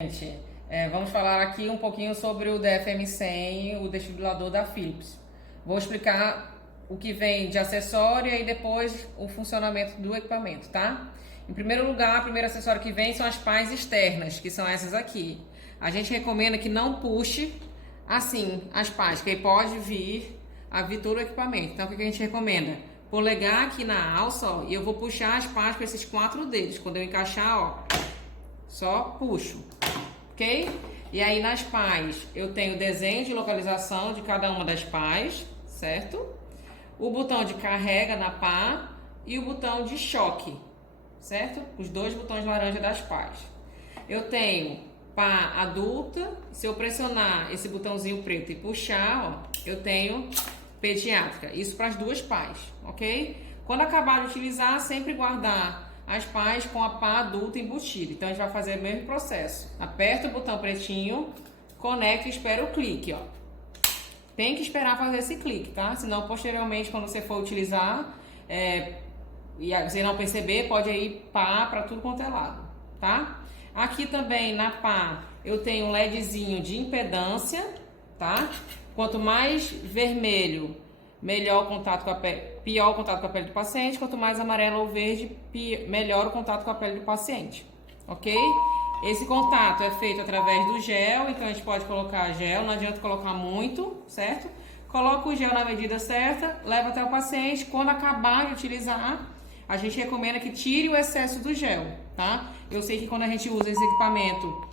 Gente, vamos falar aqui um pouquinho sobre o DFM-100, o desfibrilador da Philips. Vou explicar o que vem de acessório e depois o funcionamento do equipamento, tá? Em primeiro lugar, o primeiro acessório que vem são as pás externas, que são essas aqui. A gente recomenda que não puxe assim as pás, que aí pode vir todo o equipamento. Então, o que a gente recomenda? Polegar aqui na alça, ó, e eu vou puxar as pás com esses 4 dedos. Quando eu encaixar, ó, só puxo, ok? E aí nas pás eu tenho o desenho de localização de cada uma das pás, certo? O botão de carrega na pá e o botão de choque, certo? Os 2 botões laranja das pás. Eu tenho pá adulta, se eu pressionar esse botãozinho preto e puxar, ó, eu tenho pediátrica. Isso para as 2 pás, ok? Quando acabar de utilizar, sempre guardar as pás com a pá adulta embutida. Então a gente vai fazer o mesmo processo. Aperta o botão pretinho, conecta e espera o clique, ó. Tem que esperar fazer esse clique, tá? Senão posteriormente, quando você for utilizar e você não perceber, pode ir pá para tudo quanto é lado, tá? Aqui também na pá eu tenho um LEDzinho de impedância, tá? Quanto mais vermelho, melhor o contato com a pele, pior o contato com a pele do paciente. Quanto mais amarelo ou verde, melhor o contato com a pele do paciente, ok? Esse contato é feito através do gel, então a gente pode colocar gel, não adianta colocar muito, certo? Coloca o gel na medida certa, leva até o paciente. Quando acabar de utilizar, a gente recomenda que tire o excesso do gel, tá? Eu sei que quando a gente usa esse equipamento,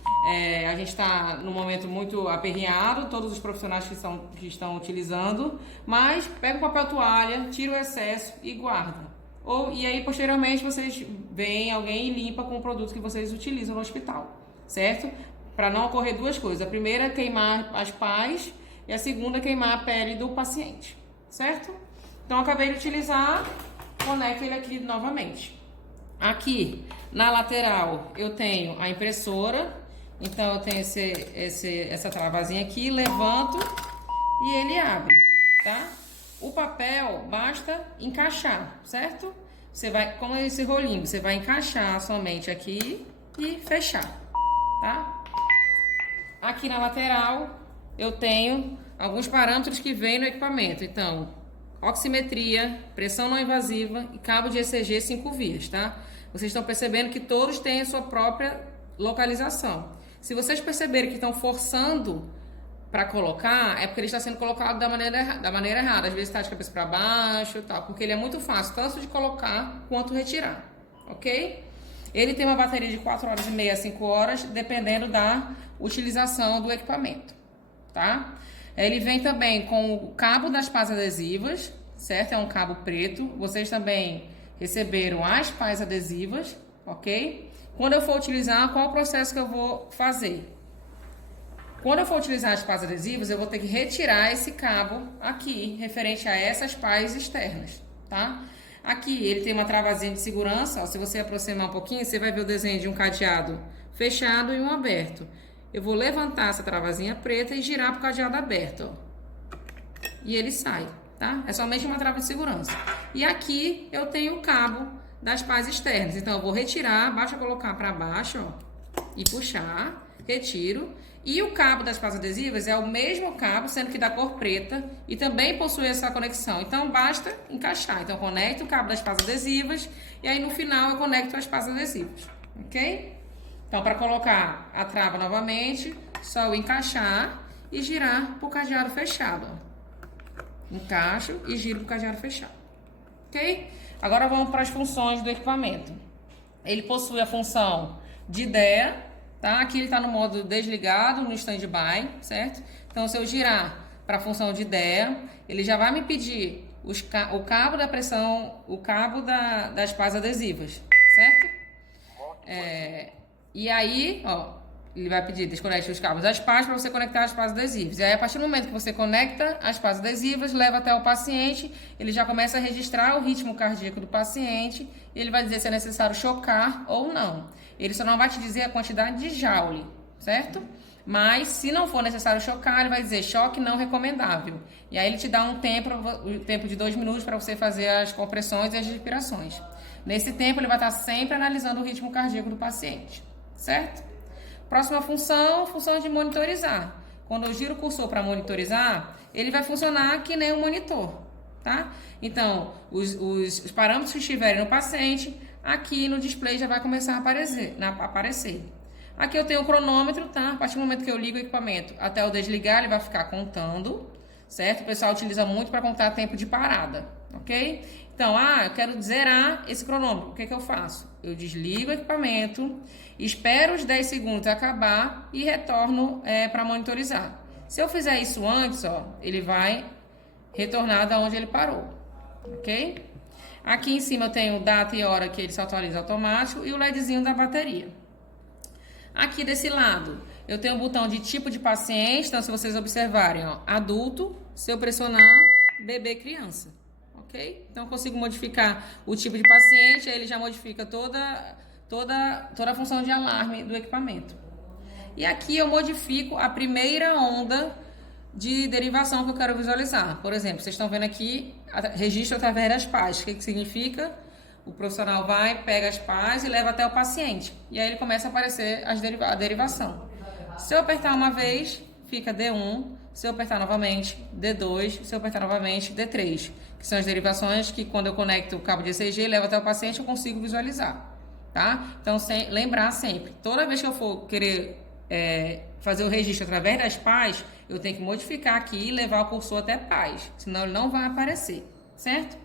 a gente está num momento muito aperreado, todos os profissionais que estão utilizando, mas pega o papel toalha, tira o excesso e guarda. E aí, posteriormente, vocês veem alguém e limpa com o produto que vocês utilizam no hospital, certo? Para não ocorrer 2 coisas. A primeira é queimar as pás e a segunda é queimar a pele do paciente, certo? Então, acabei de utilizar, conecto ele aqui novamente. Aqui, na lateral, eu tenho a impressora. Então, eu tenho essa travazinha aqui, levanto e ele abre, tá? O papel basta encaixar, certo? Você vai, como esse rolinho, você vai encaixar somente aqui e fechar, tá? Aqui na lateral, eu tenho alguns parâmetros que vêm no equipamento. Então, oximetria, pressão não invasiva e cabo de ECG 5 vias, tá? Vocês estão percebendo que todos têm a sua própria localização. Se vocês perceberem que estão forçando para colocar, é porque ele está sendo colocado da maneira errada. Às vezes está de cabeça para baixo e tal, porque ele é muito fácil, tanto de colocar quanto retirar, ok? Ele tem uma bateria de 4 horas e meia a 5 horas, dependendo da utilização do equipamento, tá? Ele vem também com o cabo das pás adesivas, certo? É um cabo preto. Vocês também receberam as pás adesivas, ok? Quando eu for utilizar, qual é o processo que eu vou fazer? Quando eu for utilizar as pás adesivas, eu vou ter que retirar esse cabo aqui, referente a essas pás externas, tá? Aqui ele tem uma travazinha de segurança, ó, se você aproximar um pouquinho, você vai ver o desenho de um cadeado fechado e um aberto. Eu vou levantar essa travazinha preta e girar para o cadeado aberto, ó. E ele sai, tá? É somente uma trava de segurança. E aqui eu tenho o cabo das pás externas, então eu vou retirar, basta colocar para baixo, ó, e puxar, retiro. E o cabo das pás adesivas é o mesmo cabo, sendo que da cor preta, e também possui essa conexão. Então, basta encaixar. Então, eu conecto o cabo das pás adesivas, e aí no final eu conecto as pás adesivas, ok? Então, para colocar a trava novamente, só eu encaixar e girar para o cadeado fechado, ó. Encaixo e giro para o cadeado fechado, ok? Agora vamos para as funções do equipamento. Ele possui a função de IDEA, tá? Aqui ele está no modo desligado, no stand-by, certo? Então, se eu girar para a função de IDEA, ele já vai me pedir o cabo da pressão, o cabo das pás adesivas, certo? E aí, ó, ele vai pedir desconecte os cabos das pás para você conectar as pás adesivas. E aí, a partir do momento que você conecta as pás adesivas, leva até o paciente, ele já começa a registrar o ritmo cardíaco do paciente e ele vai dizer se é necessário chocar ou não. Ele só não vai te dizer a quantidade de joule, certo? Mas, se não for necessário chocar, ele vai dizer choque não recomendável. E aí, ele te dá um tempo de 2 minutos para você fazer as compressões e as respirações. Nesse tempo, ele vai estar sempre analisando o ritmo cardíaco do paciente, certo? Próxima função, função de monitorizar. Quando eu giro o cursor para monitorizar, ele vai funcionar que nem um monitor, tá? Então, os parâmetros que estiverem no paciente, aqui no display já vai começar a aparecer. Aqui eu tenho o cronômetro, tá? A partir do momento que eu ligo o equipamento até eu desligar, ele vai ficar contando, certo? O pessoal utiliza muito para contar tempo de parada, ok? Então, eu quero zerar esse cronômetro. O que eu faço? Eu desligo o equipamento, espero os 10 segundos acabar e retorno para monitorizar. Se eu fizer isso antes, ele vai retornar da onde ele parou, ok? Aqui em cima eu tenho data e hora que ele se atualiza automático e o LEDzinho da bateria. Aqui desse lado, eu tenho o botão de tipo de paciente, então se vocês observarem, adulto, se eu pressionar, bebê, criança. Ok? Então, eu consigo modificar o tipo de paciente, aí ele já modifica toda a função de alarme do equipamento. E aqui eu modifico a primeira onda de derivação que eu quero visualizar. Por exemplo, vocês estão vendo aqui, registro através das pás. O que significa? O profissional vai, pega as pás e leva até o paciente. E aí ele começa a aparecer a derivação. Se eu apertar uma vez, fica D1. Se eu apertar novamente, D2. Se eu apertar novamente, D3. Que são as derivações que, quando eu conecto o cabo de ECG e levo até o paciente, eu consigo visualizar. Tá? Então, lembrar sempre, toda vez que eu for querer fazer o registro através das pás, eu tenho que modificar aqui e levar o cursor até pás. Senão ele não vai aparecer. Certo?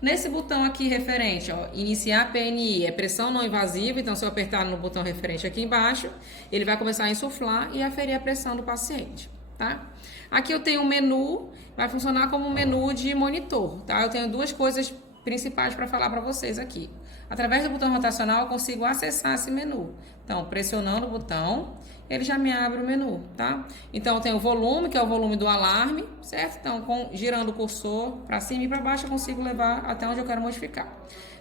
Nesse botão aqui referente, iniciar PNI, é pressão não invasiva, então se eu apertar no botão referente aqui embaixo, ele vai começar a insuflar e aferir a pressão do paciente, tá? Aqui eu tenho um menu, vai funcionar como um menu de monitor, tá? Eu tenho duas coisas principais para falar para vocês aqui. Através do botão rotacional eu consigo acessar esse menu. Então, pressionando o botão, ele já me abre o menu, tá? Então, eu tenho o volume, que é o volume do alarme, certo? Então, girando o cursor para cima e para baixo, eu consigo levar até onde eu quero modificar.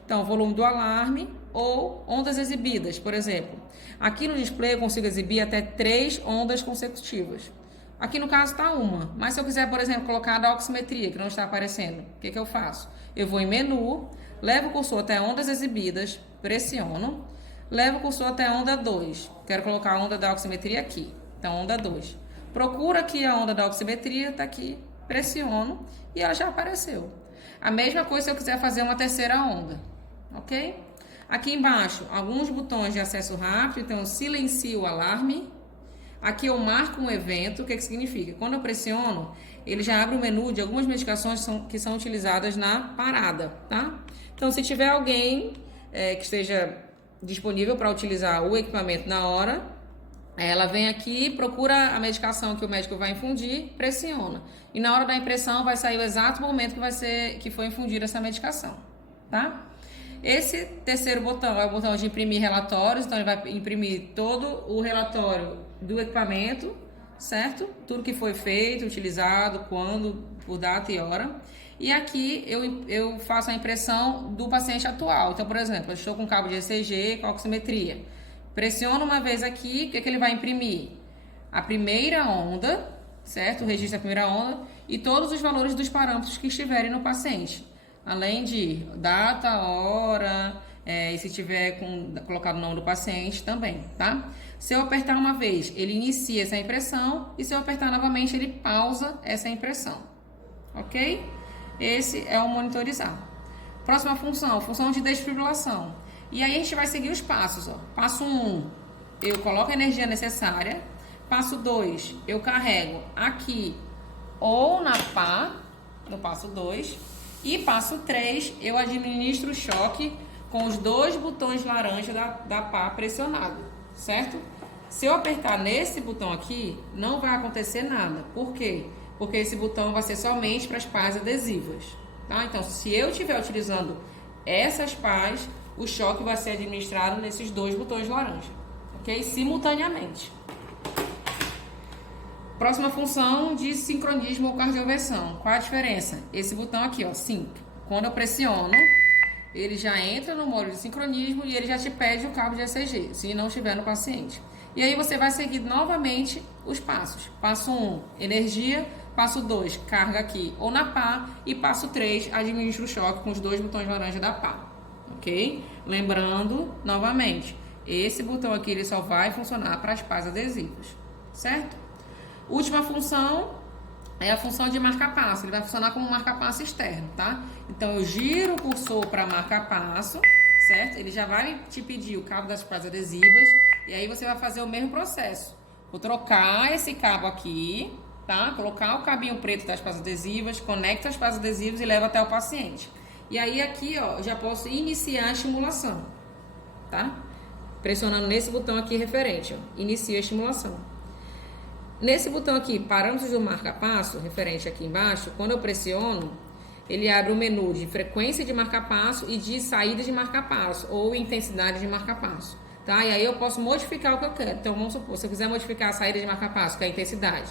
Então, o volume do alarme ou ondas exibidas, por exemplo. Aqui no display eu consigo exibir até 3 ondas consecutivas. Aqui no caso está uma, mas se eu quiser, por exemplo, colocar a da oximetria, que não está aparecendo, o que eu faço? Eu vou em menu, levo o cursor até ondas exibidas, pressiono, levo o cursor até a onda 2. Quero colocar a onda da oximetria aqui. Então, onda 2. Procuro aqui a onda da oximetria, está aqui, pressiono e ela já apareceu. A mesma coisa se eu quiser fazer uma terceira onda, ok? Aqui embaixo, alguns botões de acesso rápido, então eu silencio o alarme. Aqui eu marco um evento, o que significa? Quando eu pressiono, ele já abre o menu de algumas medicações que são utilizadas na parada, tá? Então, se tiver alguém que esteja disponível para utilizar o equipamento na hora, ela vem aqui, procura a medicação que o médico vai infundir, pressiona. E na hora da impressão vai sair o exato momento que foi infundida essa medicação, tá? Esse terceiro botão é o botão de imprimir relatórios, então ele vai imprimir todo o relatório do equipamento, certo? Tudo que foi feito, utilizado, quando, por data e hora. E aqui eu faço a impressão do paciente atual. Então, por exemplo, eu estou com cabo de ECG, com oximetria. Pressiono uma vez aqui, o que ele vai imprimir? A primeira onda, certo? O registro da primeira onda e todos os valores dos parâmetros que estiverem no paciente. Além de data, hora, e se tiver colocado o nome do paciente também, tá? Se eu apertar uma vez, ele inicia essa impressão e se eu apertar novamente, ele pausa essa impressão, ok? Esse é o monitorizar. Próxima função, função de desfibrilação. E aí a gente vai seguir os passos, Passo 1, eu coloco a energia necessária. Passo 2, eu carrego aqui ou na pá, no passo 2. E passo 3, eu administro o choque com os 2 botões laranja da pá pressionado, certo? Se eu apertar nesse botão aqui, não vai acontecer nada. Por quê? Porque esse botão vai ser somente para as pás adesivas, tá? Então, se eu estiver utilizando essas pás, o choque vai ser administrado nesses 2 botões laranja, ok? Simultaneamente. Próxima função de sincronismo ou cardioversão. Qual a diferença? Esse botão aqui, Sync. Quando eu pressiono, ele já entra no modo de sincronismo e ele já te pede o cabo de ECG, se não estiver no paciente. E aí você vai seguir novamente os passos. Passo 1, energia. Passo 2, carga aqui ou na pá. E passo 3, administra o choque com os 2 botões laranja da pá. Ok? Lembrando, novamente, Esse botão aqui ele só vai funcionar para as pás adesivas, certo? Última função é a função de marca-passo. Ele vai funcionar como marca-passo externo, tá? Então eu giro o cursor para marca-passo, certo? Ele já vai te pedir o cabo das pás adesivas e aí você vai fazer o mesmo processo. Vou trocar esse cabo aqui, tá? Colocar o cabinho preto das pás adesivas, conecta as pás adesivas e leva até o paciente. E aí aqui, ó, eu já posso iniciar a estimulação, tá? Pressionando nesse botão aqui referente, ó, inicia a estimulação. Nesse botão aqui, parâmetros do marca-passo, referente aqui embaixo, quando eu pressiono, ele abre o menu de frequência de marca-passo e de saída de marca-passo, ou intensidade de marca-passo, tá? E aí eu posso modificar o que eu quero. Então, vamos supor, se eu quiser modificar a saída de marca-passo, que é a intensidade,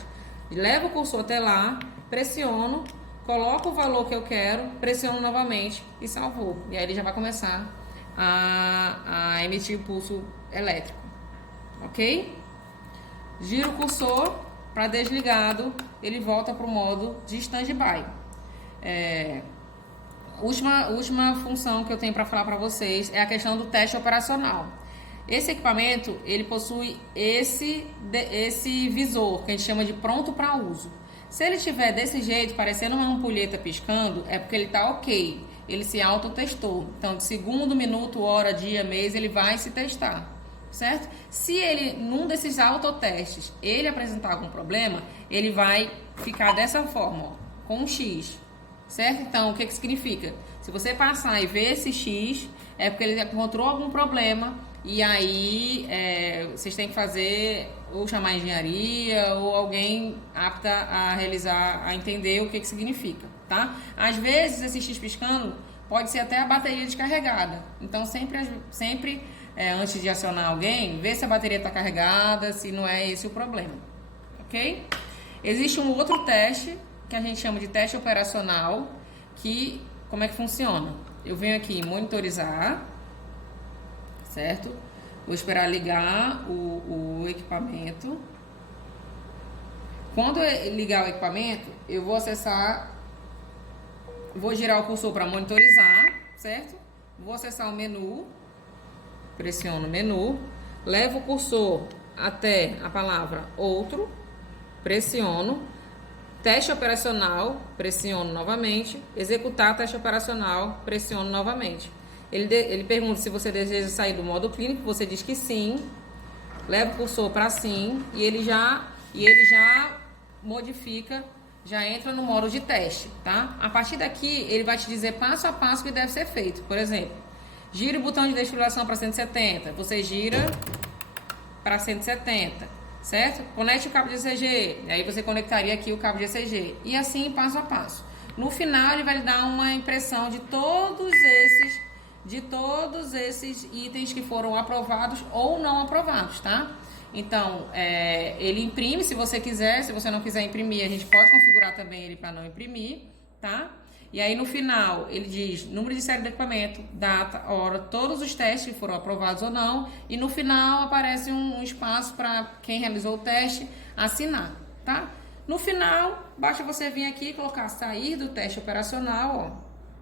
levo o cursor até lá, pressiono, coloco o valor que eu quero, pressiono novamente e salvou. E aí ele já vai começar a emitir o pulso elétrico, ok? Giro o cursor para desligado, ele volta para o modo de stand-by. Última função que eu tenho para falar para vocês é a questão do teste operacional. Esse equipamento, ele possui esse visor, que a gente chama de pronto para uso. Se ele estiver desse jeito, parecendo uma ampulheta piscando, é porque ele está ok. Ele se autotestou. Então, de segundo, minuto, hora, dia, mês, ele vai se testar, certo? Se ele, num desses autotestes, ele apresentar algum problema, ele vai ficar dessa forma, ó, com um X, certo? Então, o que significa? Se você passar e ver esse X, é porque ele encontrou algum problema e aí vocês têm que fazer ou chamar a engenharia ou alguém apta a realizar, a entender o que significa, tá? Às vezes esse X piscando pode ser até a bateria descarregada. Então sempre antes de acionar alguém, ver se a bateria está carregada, se não é esse o problema, ok? Existe um outro teste que a gente chama de teste operacional, que como é que funciona? Eu venho aqui em monitorizar, certo? Vou esperar ligar o equipamento. Quando eu ligar o equipamento, eu vou acessar, vou girar o cursor para monitorizar, certo? Vou acessar o menu, pressiono o menu, levo o cursor até a palavra outro, pressiono, teste operacional, pressiono novamente, executar teste operacional, pressiono novamente. Ele pergunta se você deseja sair do modo clínico, você diz que sim, leva o cursor para sim e ele já modifica, já entra no modo de teste, tá? A partir daqui, ele vai te dizer passo a passo o que deve ser feito. Por exemplo, gira o botão de desfibrilação para 170, você gira para 170, certo? Conecte o cabo de ECG, aí você conectaria aqui o cabo de ECG, e assim passo a passo. No final, ele vai lhe dar uma impressão de todos esses itens que foram aprovados ou não aprovados, tá? Então, ele imprime se você quiser. Se você não quiser imprimir, a gente pode configurar também ele para não imprimir, tá? E aí no final ele diz número de série do equipamento, data, hora, todos os testes que foram aprovados ou não, e no final aparece um espaço para quem realizou o teste assinar, tá? No final, basta você vir aqui e colocar sair do teste operacional, ó,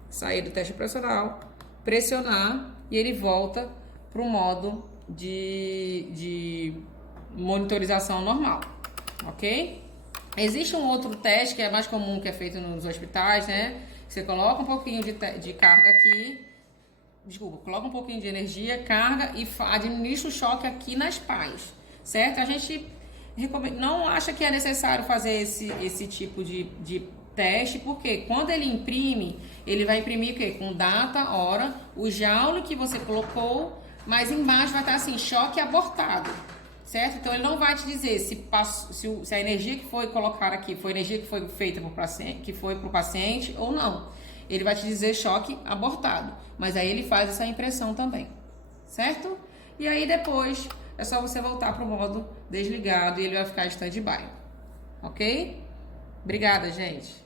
sair do teste operacional, pressionar e ele volta para o modo de monitorização normal, ok? Existe um outro teste que é mais comum, que é feito nos hospitais, né? Você coloca um pouquinho de carga aqui, coloca um pouquinho de energia, carga e administra o choque aqui nas pás, certo? A gente não acha que é necessário fazer esse tipo de teste, porque quando ele imprime, ele vai imprimir o quê? Com data, hora, o joule que você colocou, mas embaixo vai estar assim, choque abortado, certo? Então ele não vai te dizer se a energia que foi colocada aqui foi energia que foi feita para o paciente, que foi para o paciente ou não. Ele vai te dizer choque abortado, mas aí ele faz essa impressão também, certo? E aí depois é só você voltar para o modo desligado e ele vai ficar em stand-by, ok? Obrigada, gente.